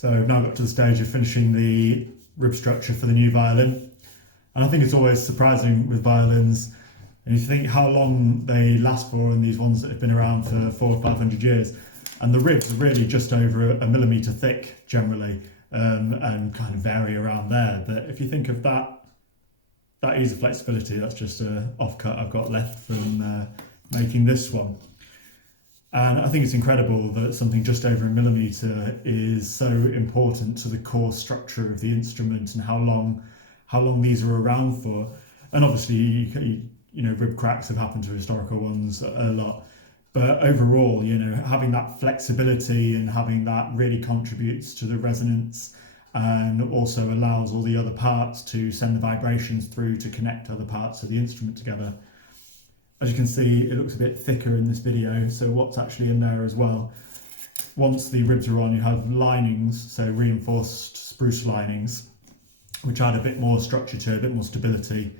So we've now got to the stage of finishing the rib structure for the new violin. And I think it's always surprising with violins, and you think how long they last for, and these ones that have been around for 400 or 500 years. And the ribs are really just over a millimetre thick generally, and kind of vary around there. But if you think of that ease of flexibility, that's just an offcut I've got left from making this one. And I think it's incredible that something just over a millimetre is so important to the core structure of the instrument and how long these are around for. And obviously, you know, rib cracks have happened to historical ones a lot. But overall, you know, having that flexibility and having that really contributes to the resonance, and also allows all the other parts to send the vibrations through to connect other parts of the instrument together. As you can see, it looks a bit thicker in this video, so what's actually in there as well. Once the ribs are on, you have linings, so reinforced spruce linings, which add a bit more structure to it, a bit more stability,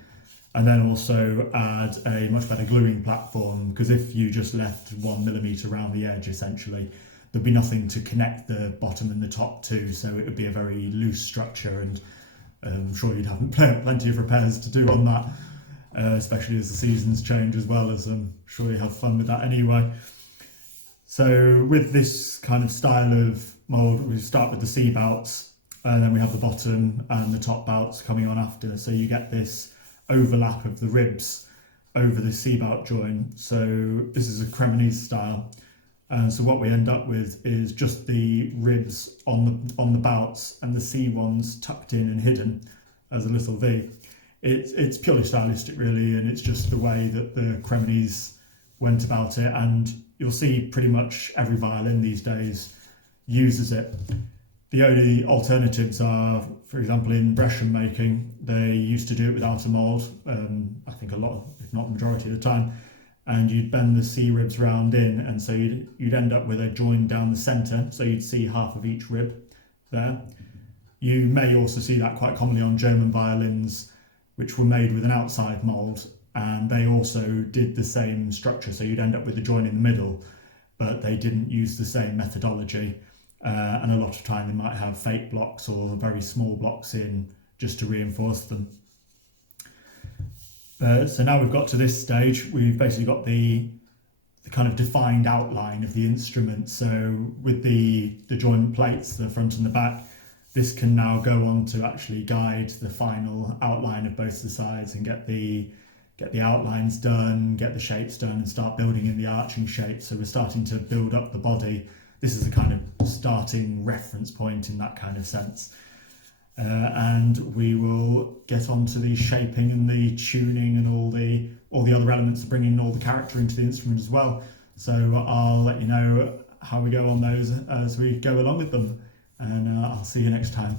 and then also add a much better gluing platform, because if you just left 1 millimetre around the edge, essentially, there'd be nothing to connect the bottom and the top to, so it would be a very loose structure, and I'm sure you'd have plenty of repairs to do on that. Especially as the seasons change as well, as I'm sure you have fun with that anyway. So with this kind of style of mould, we start with the C bouts, and then we have the bottom and the top bouts coming on after. So you get this overlap of the ribs over the C bout joint. So this is a Cremonese style. And so what we end up with is just the ribs on the bouts and the C ones tucked in and hidden as a little V. It's purely stylistic really, and it's just the way that the Cremonese went about it, and you'll see pretty much every violin these days uses it. The only alternatives are, for example, in Bresham making, they used to do it without a mould, I think a lot, if not the majority of the time, and you'd bend the C ribs round in, and so you'd end up with a join down the centre, so you'd see half of each rib there. You may also see that quite commonly on German violins, which were made with an outside mould, and they also did the same structure, so you'd end up with a join in the middle, but they didn't use the same methodology, and a lot of time they might have fake blocks or very small blocks in just to reinforce them. So now we've got to this stage, we've basically got the kind of defined outline of the instrument. So with the joint plates, the front and the back, this can now go on to actually guide the final outline of both the sides and get the outlines done, get the shapes done, and start building in the arching shape. So we're starting to build up the body. This is a kind of starting reference point in that kind of sense. And we will get on to the shaping and the tuning and all the other elements, bringing all the character into the instrument as well. So I'll let you know how we go on those as we go along with them. And I'll see you next time.